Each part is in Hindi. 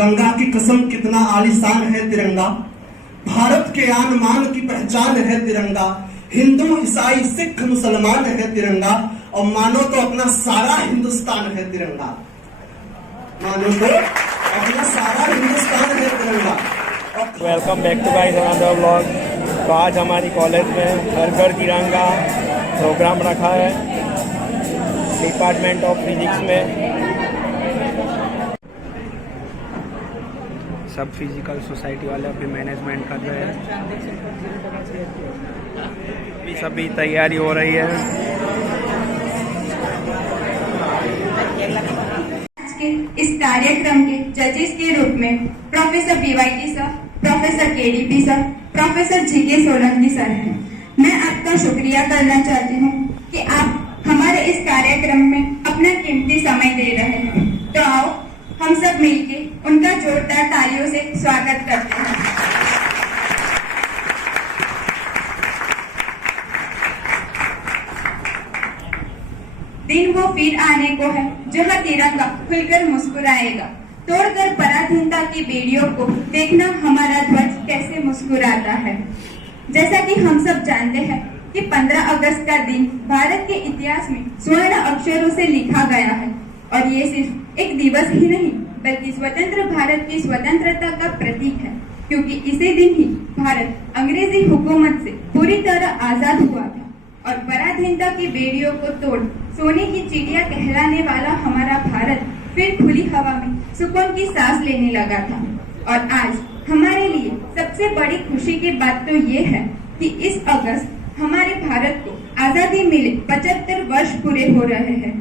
गंगा की कसम कितना आलीशान है तिरंगा, भारत के आन मान की पहचान है तिरंगा। हिंदू ईसाई सिख मुसलमान है तिरंगा, और मानो तो अपना सारा हिंदुस्तान है तिरंगा। मानो तो अपना सारा हिंदुस्तान है तिरंगा। Welcome back to guys another vlog. तो आज हमारी कॉलेज में हर घर तिरंगा प्रोग्राम रखा है डिपार्टमेंट ऑफ फिजिक्स में। सब फिजिकल सोसाइटी वाले अभी मैनेजमेंट कर रहे हैं, सभी तैयारी हो रही है। इस कार्यक्रम के जजेस के रूप में professor BYT sir, professor KDP sir, professor GK Solanki sir हैं। मैं आपका शुक्रिया करना चाहती हूँ कि आप हमारे इस कार्यक्रम में अपना कीमती समय दे रहे हैं। तो आओ हम सब मिलके उनका जोरदार तालियों से स्वागत करते हैं। दिन वो फिर आने को है जहाँ तिरंगा खुलकर मुस्कुराएगा। तोड़कर पराधीनता की बेड़ियों को देखना हमारा ध्वज कैसे मुस्कुराता है। जैसा कि हम सब जानते हैं कि 15 अगस्त का दिन भारत के इतिहास में स्वर्ण अक्षरों से लिखा गया है, और ये सिर्फ एक दिवस ही नहीं बल्कि स्वतंत्र भारत की स्वतंत्रता का प्रतीक है, क्योंकि इसी दिन ही भारत अंग्रेजी हुकूमत से पूरी तरह आजाद हुआ था और पराधीनता की बेड़ियों को तोड़ सोने की चिड़िया कहलाने वाला हमारा भारत फिर खुली हवा में सुकून की सांस लेने लगा था। और आज हमारे लिए सबसे बड़ी खुशी की बात तो ये है कि इस अगस्त हमारे भारत को आजादी मिले 75 वर्ष पूरे हो रहे हैं।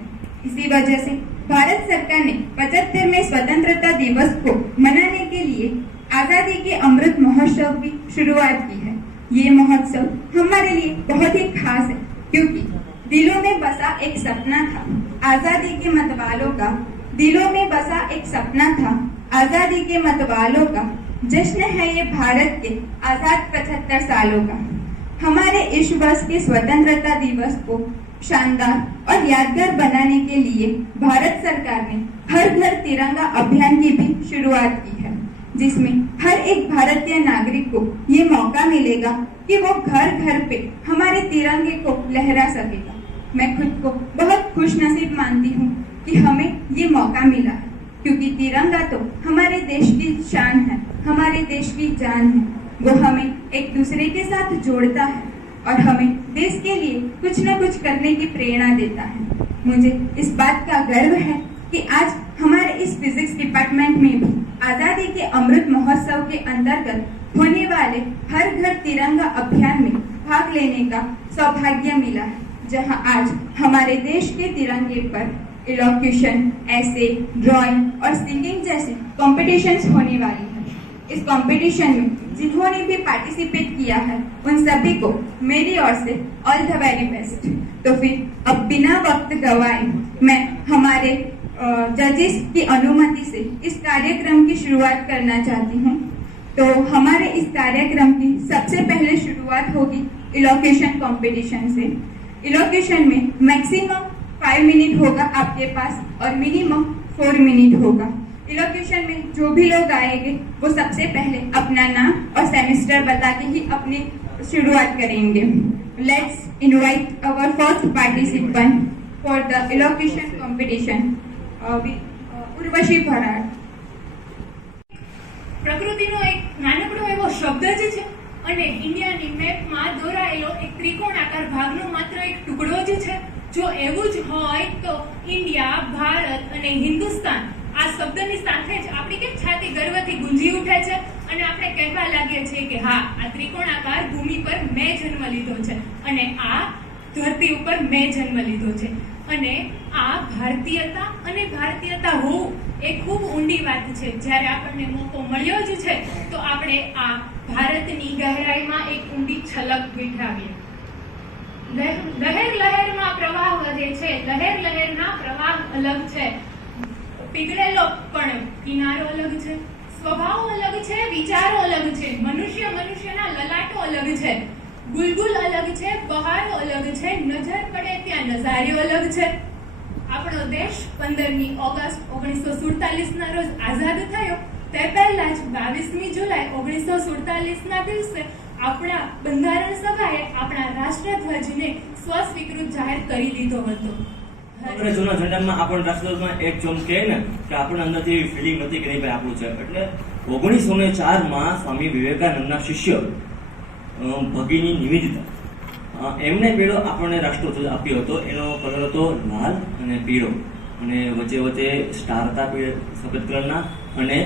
इसी वजह से भारत सरकार ने 75वें स्वतंत्रता दिवस को मनाने के लिए आजादी के अमृत महोत्सव की शुरुआत की है। ये महोत्सव हमारे लिए बहुत ही खास है, क्योंकि दिलों में बसा एक सपना था आजादी के मतवालों का। दिलों में बसा एक सपना था आजादी के मतवालों का। जश्न है ये भारत के आजाद 75 सालों का। हमारे इस वर्ष के स्वतंत्रता दिवस को शानदार और यादगार बनाने के लिए भारत सरकार ने हर घर तिरंगा अभियान की भी शुरुआत की है, जिसमें हर एक भारतीय नागरिक को ये मौका मिलेगा कि वो घर घर पे हमारे तिरंगे को लहरा सकेगा। मैं खुद को बहुत खुशनसीब मानती हूँ कि हमें ये मौका मिला है, क्योंकि तिरंगा तो हमारे देश की शान है, हमारे देश की जान है। वो हमें एक दूसरे के साथ जोड़ता है और हमें देश के लिए कुछ न कुछ करने की प्रेरणा देता है। मुझे इस बात का गर्व है कि आज हमारे इस फिजिक्स डिपार्टमेंट में भी आजादी के अमृत महोत्सव के अंतर्गत होने वाले हर घर तिरंगा अभियान में भाग लेने का सौभाग्य मिला है, जहां आज हमारे देश के तिरंगे पर इलोक्यूशन, ऐसे, ड्राइंग और सिंगिंग जैसे कॉम्पिटिशन्स होने वाली है। इस कंपटीशन में जिन्होंने भी पार्टिसिपेट किया है उन सभी को मेरी ओर से ऑल द वेरी बेस्ट। तो फिर अब बिना वक्त गवाए मैं हमारे जजेस की अनुमति से इस कार्यक्रम की शुरुआत करना चाहती हूँ। तो हमारे इस कार्यक्रम की सबसे पहले शुरुआत होगी इलोक्यूशन कंपटीशन से। इलोक्यूशन में मैक्सिमम 5 मिनट होगा आपके पास और मिनिमम 4 मिनट होगा। इलोक्यूशन में जो भी लोग आएंगे वो सबसे पहले अपना नाम और सेमेस्टर बता के ही अपनी शुरुआत करेंगे। Let's invite our first participant for the elocution competition, Urvashi Bharad. પ્રકૃતિનો એક નાનકડો એવો શબ્દ જ છે અને ઇન્ડિયાની મેપમાં દોરાયેલો એક ત્રિકોણાકાર ભાગનો માત્ર એક ટુકડો જ છે। જો એવું જ હોય તો ઇન્ડિયા, ભારત અને હિન્દુસ્તાન આ શબ્દની સાથે જ આપણી કેમ છાતી ગર્વથી ગુંજી ઉઠે છે અને આપણે કહેવા લાગીએ છીએ કે હા, આ ત્રિકોણાકાર ભૂમિ પર મેં જન્મ લીધો છે અને આ ધરતી ઉપર મેં જન્મ લીધો છે। અને આ ભારતીયતા અને ભારતીયતા હોવું એ ખૂબ ઊંડી વાત છે। જ્યારે આપણને મોકો મળ્યો જ છે તો આપણે આ ભારતની ગહેરાઈમાં એક ઊંડી છલક વીંટાવીએ। લહેર લહેરમાં પ્રવાહ વધે છે, લહેર લહેરના પ્રવાહ અલગ છે, પીગળેલો પણ કિનારો અલગ છે, સ્વભાવ અલગ છે, વિચારો અલગ છે, મનુષ્ય મનુષ્યના લલાટો અલગ છે, ગુલગુલ અલગ છે, બહારો અલગ છે, નજર પડે ત્યાં નજારો અલગ છે। આપણો દેશ 15મી ઓગસ્ટ 1947 ના રોજ આઝાદ થયો તે પહેલા જ 22મી જુલાઈ 1947 ના દિવસે આપણા બંધારણ સભાએ આપણા રાષ્ટ્રધ્વજને સ્વસ્વીકૃત જાહેર કરી દીધો હતો. અંગ્રેજોના ઝંડામાં આપણને રાષ્ટ્રધ્વજમાં એક જોમ કહે ને કે આપણને અંદરથી એવી ફિલિંગ હતી કે નહીં ભાઈ આપણું છે. એટલે 1904માં સ્વામી વિવેકાનંદના શિષ્ય ભગીની નિવેદિતા એમને પેલો આપણને રાષ્ટ્રધ્વજ આપ્યો હતો. એનો કલર હતો લાલ અને પીળો અને વચ્ચે વચ્ચે સ્ટાર હતા સફેદ કલરના અને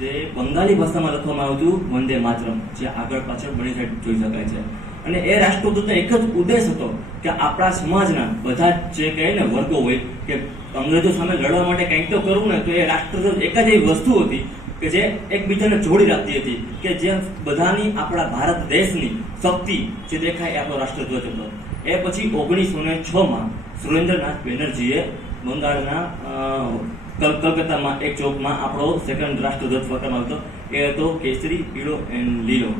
જે બંગાળી ભાષામાં લખવામાં આવતું વંદે માતરમ, જે આગળ પાછળ બની સાઈડ જોઈ શકાય છે. અને એ રાષ્ટ્રધ્વજનો એક જ ઉદ્દેશ હતો કે આપણા સમાજના બધા જે કહે ને વર્ગો હોય કે અંગ્રેજો સામે લડવા માટે કંઈક તો કરવું ને, તો એ રાષ્ટ્રધ્વજ એક જ એવી વસ્તુ હતી કે જે એકબીજાને જોડી રાખતી હતી, કે જે બધાની આપણા ભારત દેશની શક્તિ જે દેખાય એ આપણો રાષ્ટ્રધ્વજ હતો. એ પછી 1906માં સુરેન્દ્રનાથ બેનર્જીએ બંગાળના કલકત્તામાં એક ચોકમાં આપણો સેકન્ડ રાષ્ટ્રધ્વજ ફરકાવવામાં હતો. એ હતો કેસરી, પીળો એન્ડ લીલો.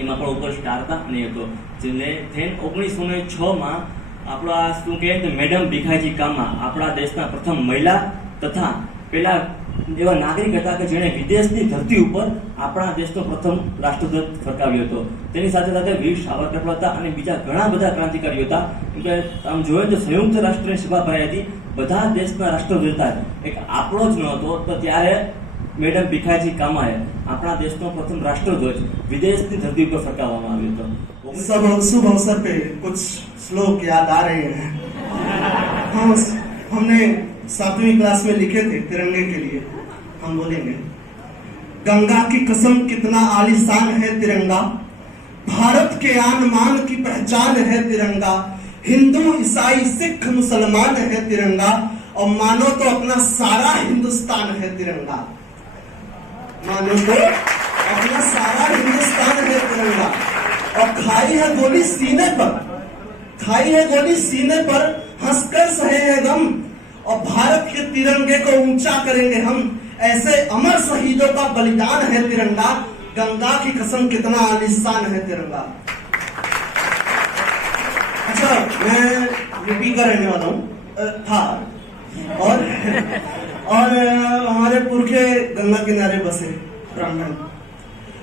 એમાં પણ ઉપર સ્ટાર હતા અને એ હતો જેને 1906માં આપણા શું કહે તો મેડમ ભીખાજી કામા આપણા દેશના પ્રથમ મહિલા તથા પેલા એવા નાગરિક હતા કે જેણે વિદેશની ધરતી ઉપર આપણા દેશનો પ્રથમ રાષ્ટ્રધ્વજ ફરકાવ્યો હતો. તેની સાથે સાથે વીર સાવરકર હતા અને બીજા ઘણા બધા ક્રાંતિકારીઓ હતા. કેમ કે આમ જોઈએ તો સંયુક્ત રાષ્ટ્રની સભા ભરાઈ હતી, બધા દેશના રાષ્ટ્રધ્વજ હતા, એક આપણો જ ન હતો. તો ત્યારે મેડમ ભીખાજી કામાએ આપણા દેશનો પ્રથમ રાષ્ટ્રધ્વજ વિદેશની ધરતી ઉપર ફરકાવવામાં આવ્યો હતો. सब शुभ अवसर पे कुछ श्लोक याद आ रहे हैं. हमने 7वीं क्लास में लिखे थे तिरंगे के लिए. हम बोलेंगे, गंगा की कसम कितना आलीशान है तिरंगा, भारत के आन मान की पहचान है तिरंगा, हिंदू ईसाई सिख मुसलमान है तिरंगा, और मानो तो अपना सारा हिंदुस्तान है तिरंगा. मानो तो अपना सारा हिंदुस्तान है तिरंगा. और खाई है गोली सीने पर, खाई है गोली सीने पर, हंसकर सहे है गम, और भारत के तिरंगे को ऊंचा करेंगे हम. ऐसे अमर शहीदों का बलिदान है तिरंगा, गंगा की कसम कितना आलीशान है तिरंगा. अच्छा, मैं यूपी का रहने वाला हूँ था, और हमारे पुरखे गंगा किनारे बसे ब्राह्मण.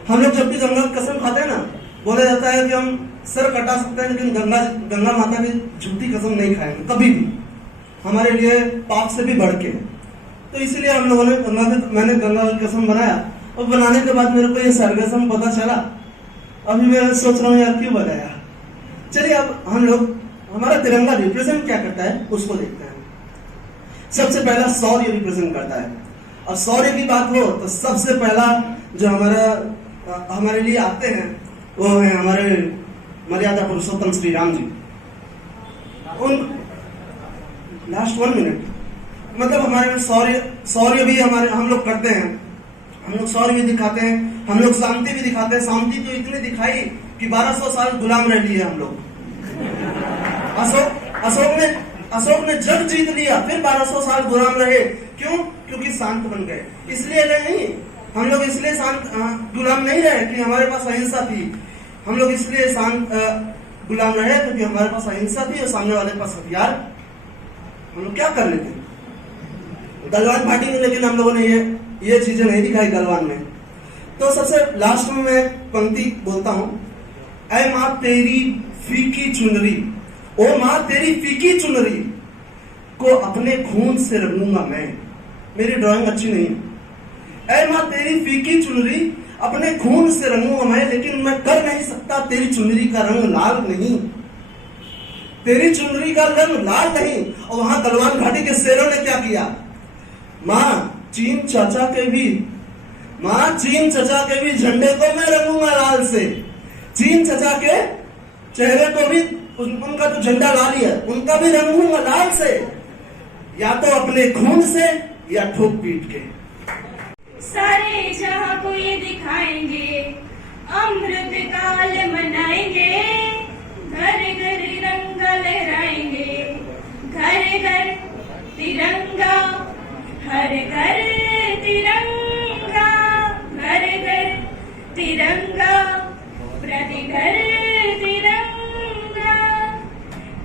हम लोग जब भी गंगा की कसम खाते हैं ना, बोला जाता है कि हम सर कटा सकते हैं लेकिन गंगा माता की झूठी कसम नहीं खाएंगे कभी भी, हमारे लिए पाप से भी बढ़ के. तो इसलिए हम लोगों ने मैंने गंगा की कसम बनाया, और बनाने के बाद मेरे को ये सरगसम पता चला. अभी मैं सोच रहा हूँ यार क्यों बनाया. चलिए अब हम लोग हमारा तिरंगा रिप्रेजेंट क्या करता है उसको देखते हैं. सबसे पहला शौर्य रिप्रेजेंट करता है. और शौर्य की बात हो तो सबसे पहला जो हमारे लिए आते हैं वो है हमारे मर्यादा पुरुषोत्तम श्री राम जी. उन लास्ट 1 मिनट, मतलब हमारे में शौर्य भी हमारे हम लोग करते हैं. हम लोग शौर्य भी दिखाते हैं, हम लोग शांति भी दिखाते हैं. शांति तो इतनी दिखाई कि 1200 साल गुलाम रह लिए हम लोग. अशोक ने जग जीत लिया, फिर 1200 साल गुलाम रहे. क्यों? क्योंकि शांत बन गए. इसलिए नहीं, हम लोग इसलिए शांत गुलाम नहीं रहे कि हमारे पास अहिंसा थी. हम लोग इसलिए शांत गुलाम रहे क्योंकि हमारे पास अहिंसा थी और सामने वाले पास हथियार. हम लोग क्या कर लेते गलवान घाटी में, लेकिन हम लोगों ने ये चीजें नहीं दिखाई गलवान में. तो सबसे लास्ट में मैं पंक्ति बोलता हूँ, ऐ माँ तेरी फीकी चुनरी, ओ माँ तेरी फीकी चुनरी को अपने खून से रंगूंगा मैं. मेरी ड्राइंग अच्छी नहीं है. ऐ माँ तेरी फीकी चुनरी अपने खून से रंगूंगा मैं, लेकिन मैं कर नहीं सकता तेरी चुनरी का रंग लाल नहीं. तेरी चुनरी का रंग लाल नहीं. और वहां गलवान घाटी के शेरों ने क्या किया, माँ चीन चाचा के भी झंडे को मैं रंगूंगा लाल से. चीन चाचा के चेहरे को भी उनका तो झंडा लाल ही है, उनका भी रंगूंगा लाल से, या तो अपने खून से या ठोक पीट के. सारे जहां को ये दिखाएंगे, अमृत काल मनाएंगे, घर घर तिरंगा लहराएंगे, घर घर तिरंगा, हर घर तिरंगा, घर घर तिरंगा, प्रति घर तिरंगा.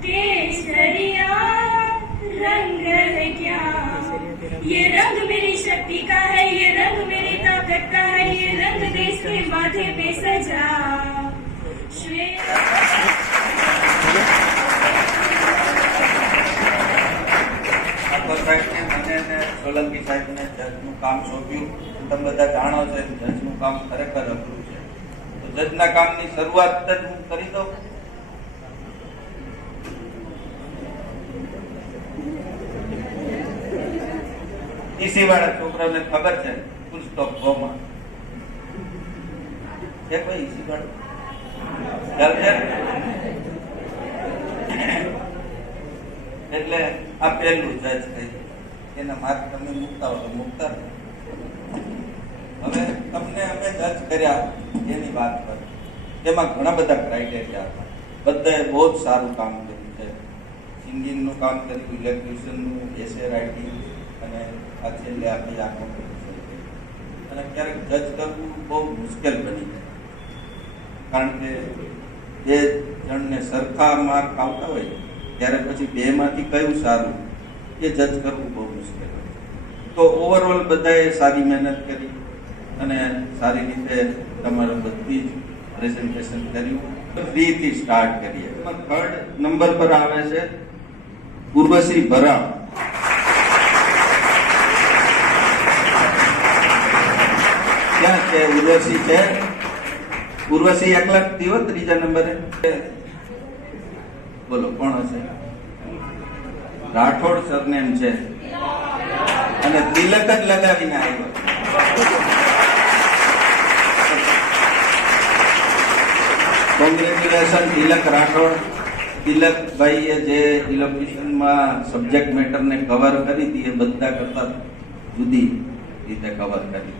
केसरिया रंग है क्या, ये रंग मेरी शक्ति का है, ये रंग मेरी ताकत जिसके माथे पे सजा સોલંકી સાહેબને જજનું કામ સોંપ્યું. તમે બધા જાણો છો જજનું કામ ખરેખર અઘરું છે. તો જજના કામની શરૂઆત જ હું કરી દઉં. ઈસી વાળા છોકરાઓને ખબર છે ફૂલ સ્ટોપ ગોમાં છે કોઈ ઈસી વાળા એટલે આ પહેલું જજ થઈ એના માર્ક તમે મૂકતા હો તો મૂકતા. હવે તમને અમે જજ કર્યા એની વાત કરી. એમાં ઘણા બધા ક્રાઇટેરિયા હતા. બધાએ બહુ જ સારું કામ કર્યું છે. સિંગિંગનું કામ કર્યું, ઇલેક્ટ્રિશિયનનું, એસે રાઇટિંગ અને આ છેલ્લે આપણી આ કોમ્પિટિશન. અને ક્યારેક જજ કરવું બહુ મુશ્કેલ બની જાય, કારણ કે બે જણને સરખા માર્ક આવતા હોય ત્યારે પછી બેમાંથી કયું સારું એ જજ કરવું બહુ મુશ્કેલ હોય. તો ઓવરઓલ બધાએ સારી મહેનત કરી અને સારી રીતે તમારે બધી જ પ્રેઝન્ટેશન કર્યું. 3 થી સ્ટાર્ટ કરીએ. થર્ડ નંબર પર આવે છે ઉર્વશી ભરાવ. ક્યાં છે ઉર્વશી? છે ઉર્વશી એકલા જ થયો ત્રીજા નંબરે. બોલો કોણ હશે? રાઠોડ સરનેમ છે અને તિલક જ લગાવીને આવ્યો. કોંગ્રેચ્યુલેશન તિલક રાઠોડ. તિલકભાઈએ જે ઇલેક્ટ્રિશિયનમાં સબ્જેક્ટ મેટરને કવર કરી હતી એ બધા કરતા જુદી રીતે કવર કરી.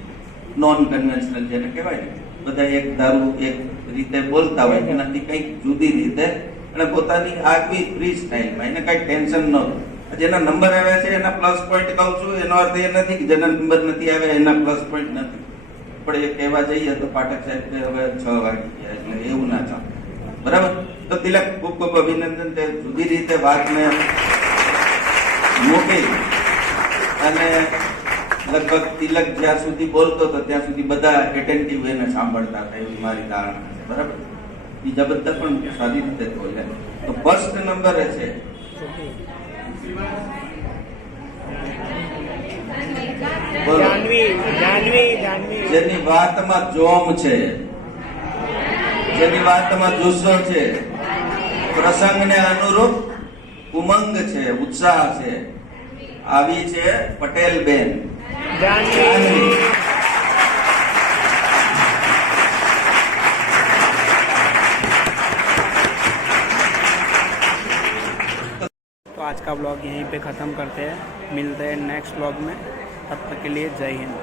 નોન કન્વેન્શનલ જેને કહેવાય ને, બધા એક ધારું એક રીતે બોલતા હોય એનાથી કંઈક જુદી રીતે અને પોતાની આગવી ફ્રી સ્ટાઇલમાં. એને કઈ ટેન્શન નહોતું. જેના નંબર આવ્યા છે એના પ્લસ પોઈન્ટ કહું છું, એનો અર્થ એ નથી કે જેના નંબર નથી આવ્યા એના પ્લસ પોઈન્ટ નથી. પણ એ કહેવા જઈએ તો પાઠક સાહેબ કે હવે 6 વાગી ગયા એટલે એવું ના ચાલે. બરાબર? તો તિલક ખૂબ ખૂબ અભિનંદન. તે જુદી રીતે વાતને મૂકી અને લગભગ તિલક જ્યાં સુધી બોલતો હતો ત્યાં સુધી બધા એટેન્ટિવ એને સાંભળતા હતા એવી મારી ધારણા છે. બરાબર? બીજા બધા પણ સારી રીતે બોલે. તો ફર્સ્ટ નંબર છે જેની વાતમાં જોમ છે, જેની વાતમાં જુસ્સો છે, પ્રસંગને અનુરૂપ ઉમંગ છે, ઉત્સાહ છે, આવી છે પટેલ બેન. तो आज का ब्लॉग यहीं पे ख़त्म करते हैं. मिलते हैं नेक्स्ट ब्लॉग में. तब तक के लिए जय हिंद.